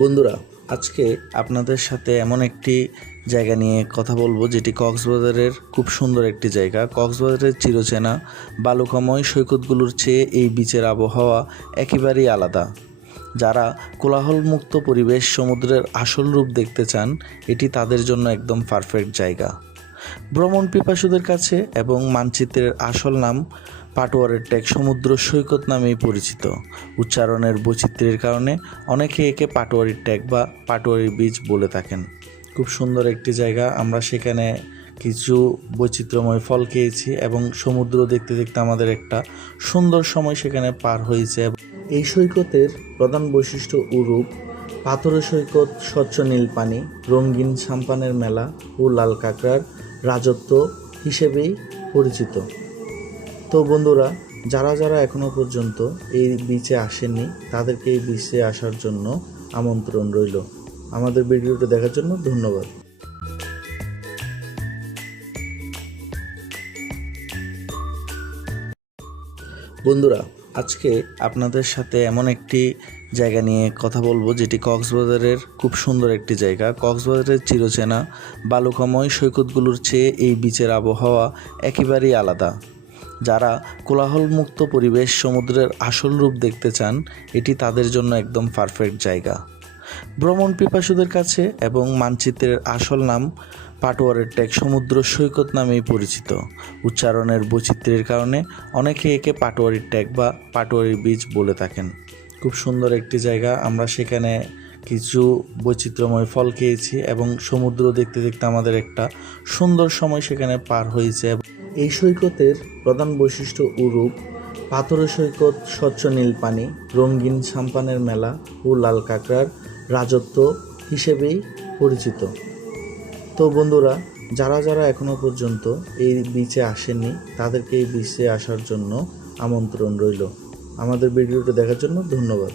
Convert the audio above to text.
বন্ধুরা, আজকে আপনাদের সাথে এমন একটি জায়গা নিয়ে কথা বলবো যেটি কক্সবাজারের খুব সুন্দর একটি জায়গা। কক্সবাজারের চিরচেনা বালুকাময় সৈকতগুলোর চেয়ে এই বিচের আবহাওয়া একেবারেই আলাদা। যারা কোলাহলমুক্ত পরিবেশ, সমুদ্রের আসল রূপ দেখতে চান, এটি তাদের জন্য একদম পারফেক্ট জায়গা। ভ্রমণ পিপাসুদের কাছে এবং মানচিত্রের আসল নাম পাটোয়ারের টেক সমুদ্র সৈকত নামেই পরিচিত। উচ্চারণের বৈচিত্র্যের কারণে অনেকে একে পাটোয়ারির টেক বা পাটোয়ারি বিচ বলে থাকেন। খুব সুন্দর একটি জায়গা। আমরা সেখানে কিছু বৈচিত্র্যময় ফল খেয়েছি এবং সমুদ্র দেখতে দেখতে আমাদের একটা সুন্দর সময় সেখানে পার হয়েছে। এই সৈকতের প্রধান বৈশিষ্ট্য উরূপ, পাথরের সৈকত, স্বচ্ছ নীল পানি, রঙিন সাম্পানের মেলা ও লাল কাঁকড়ার রাজত্ব হিসেবেই পরিচিত। তো বন্ধুরা, যারা এখনও পর্যন্ত এই বিচে আসেননি, তাদেরকে এই বিচে আসার জন্য আমন্ত্রণ রইল। আমাদের ভিডিওটা দেখার জন্য ধন্যবাদ। বন্ধুরা, আজকে আপনাদের সাথে এমন একটি জায়গা নিয়ে কথা বলবো যেটি কক্সবাজারের খুব সুন্দর একটি জায়গা। কক্সবাজারের চিরচেনা বালুকাময় সৈকতগুলোর চেয়ে এই বিচের আবহাওয়া একেবারেই আলাদা। যারা কোলাহলমুক্ত পরিবেশ, সমুদ্রের আসল রূপ দেখতে চান, এটি তাদের জন্য একদম পারফেক্ট জায়গা। ভ্রমণ পিপাসুদের কাছে এবং মানচিত্রের আসল নাম পাটোয়ারের টেক সমুদ্র সৈকত নামেই পরিচিত। উচ্চারণের বৈচিত্র্যের কারণে অনেকে একে পাটোয়ারির টেক বা পাটোয়ারি বিচ বলে থাকেন। খুব সুন্দর একটি জায়গা। আমরা সেখানে কিছু বৈচিত্র্যময় ফল খেয়েছি এবং সমুদ্র দেখতে দেখতে আমাদের একটা সুন্দর সময় সেখানে পার হয়েছে। এই সৈকতের প্রধান বৈশিষ্ট্য উরূপ, পাথরের সৈকত, স্বচ্ছ নীল পানি, রঙিন সাম্পানের মেলা ও লাল কাঁকড়ার রাজত্ব হিসেবেই পরিচিত। তো বন্ধুরা, যারা এখনও পর্যন্ত এই বিচে আসেননি, তাদেরকে এই বিচে আসার জন্য আমন্ত্রণ রইল। আমাদের ভিডিওটা দেখার জন্য ধন্যবাদ।